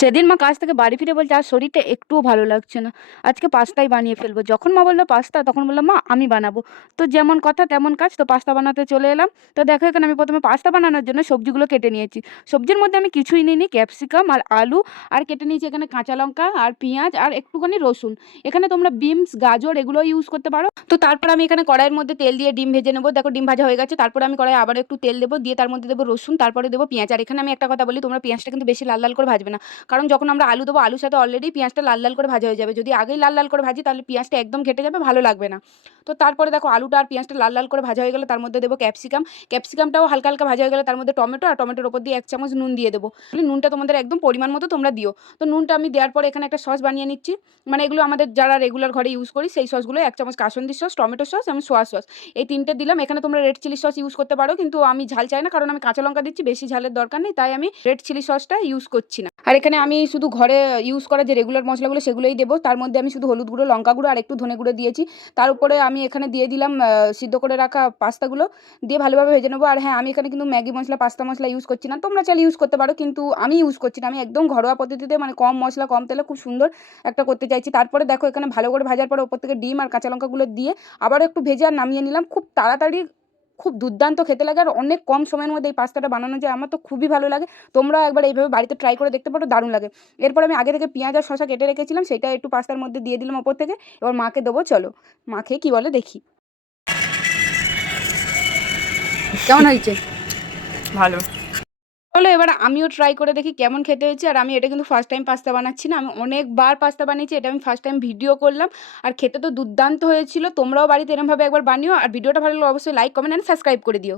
সেদিন মা কাজ থেকে বাড়ি ফিরে বলছে, "আর শরীরটা একটুও ভালো লাগছে না। আজকে পাস্তাই বানিয়ে ফেলবো।" যখন মা বলল পাস্তা, তখন বললাম, "মা আমি বানাবো।" তো যেমন কথা তেমন কাজ। তো পাস্তা বানাতে চলে এলাম। তো দেখো এখানে আমি ১ম এ পাস্তা বানানোর জন্য সবজিগুলো কেটে নিয়েছি। সবজির মধ্যে আমি কিছুই নিইনি, ক্যাপসিকাম আর আলু আর কেটে নিয়েছি এখানে কাঁচা লঙ্কা আর পেঁয়াজ আর একটুখানি রসুন। এখানে তোমরা বিনস, গাজর এগুলোও ইউজ করতে পারো। তো তারপর আমি এখানে কড়াইয়ের মধ্যে তেল দিয়ে ডিম ভেজে নেবো। দেখো ডিম ভাজা হয়ে গেছে। তারপরে আমি কড়াইয়ে আবারও একটু তেল দেবো, দিয়ে তার মধ্যে দেবো রসুন, তারপরে দেবো পেঁয়াজ। আর এখানে আমি একটা কথা বলি, তোমরা পেঁয়াজটা কিন্তু বেশি লাল, লাল করে ভাজবে না। কারণ যখন আমরা আলু দেবো, আলুর সাথে অলরেডি পেঁয়াজটা লাল, লাল করে ভাজা হয়ে যাবে। যদি আগেই লাল, লাল করে ভাজি তাহলে পেঁয়াজটা একদম ঘেটে যাবে, ভালো লাগবে না। তো তারপরে দেখো আলুটা আর পেঁয়াজটা লাল, লাল করে ভাজা হয়ে গেলে তার মধ্যে দেবো ক্যাপসিকাম। ক্যাপসিকামটাও হালকা, হালকা ভাজা হয়ে গেলে তার মধ্যে টমেটো, আর টমেটোর উপর দিয়ে ১ চামচ নুন দিয়ে দেবো। নুনটা তোমাদের একদম পরিমাণ মতো তোমরা দিও। তো নুনটা আমি দেওয়ার পরে এখানে একটা সস বানিয়ে নিচ্ছি। মানে এগুলো আমাদের যারা রেগুলার ঘরে ইউজ করি সেই সসগুলো ১ চামচ কাসুন্দি সস, টমেটো সস এবং সোয়া সস। এই ৩ টে দিলাম। এখানে তোমরা রেড চিলি সস ইউজ করতে পারো, কিন্তু আমি ঝাল চাই না কারণ আমি কাঁচা লঙ্কা দিচ্ছি, বেশি ঝালের দরকার নেই। তাই আমি রেড চিলি সসটা ইউজ করছি না। আর এখানে আমি শুধু ঘরে ইউজ করা যে রেগুলার মশলাগুলো সেগুলোই দেবো। তার মধ্যে আমি শুধু হলুদ গুঁড়ো, লঙ্কা গুঁড়ো আর একটু ধনে গুঁড়ো দিয়েছি। তার উপরে আমি এখানে দিয়ে দিলাম সিদ্ধ করে রাখা পাস্তাগুলো, দিয়ে ভালোভাবে ভেজে নেবো। আর হ্যাঁ, আমি এখানে কিন্তু ম্যাগি মশলা, পাস্তা মশলা ইউজ করছি না। তোমরা চাইলে ইউজ করতে পারো, কিন্তু আমি ইউজ করছি না। আমি একদম ঘরোয়া পদ্ধতিতে, মানে কম মশলা কম তেলে খুব সুন্দর একটা করতে চাইছি। তারপরে দেখো এখানে ভালো করে ভাজার পরে ওপর থেকে ডিম আর কাঁচা লঙ্কাগুলো দিয়ে আবারও একটু ভেজে আর নামিয়ে নিলাম। খুব তাড়াতাড়ি খুব দুর্দান্ত খেতে লাগে, আর অনেক কম সময়ের মধ্যে এই পাস্তাটা বানানো যায়। আমার তো খুবই ভালো লাগে। তোমরাও একবার এইভাবে বাড়িতে ট্রাই করে দেখতে পারো, দারুণ লাগে। এরপর আমি আগে থেকে পেঁয়াজ আর শসা কেটে রেখেছিলাম, সেটা একটু পাস্তার মধ্যে দিয়ে দিলাম ওপর থেকে। এবার মাকে দেবো, চলো মা খেয়ে কী বলে দেখি। কেমন হয়েছে? ভালো। চলো এবার আমিও ট্রাই করে দেখি কেমন খেতে হয়েছে। আর আমি এটা কিন্তু ফার্স্ট টাইম পাস্তা বানাচ্ছি না, আমি অনেকবার পাস্তা বানিয়েছি, এটা আমি ফার্স্ট টাইম ভিডিও করলাম। আর খেতে তো দুর্দান্ত হয়েছিল। তোমরাও বাড়িতে এরমভাবে একবার বানিও। আর ভিডিওটা ভালো লাগলে অবশ্যই লাইক, কমেন্ট অ্যান্ড সাবস্ক্রাইব করে দিও।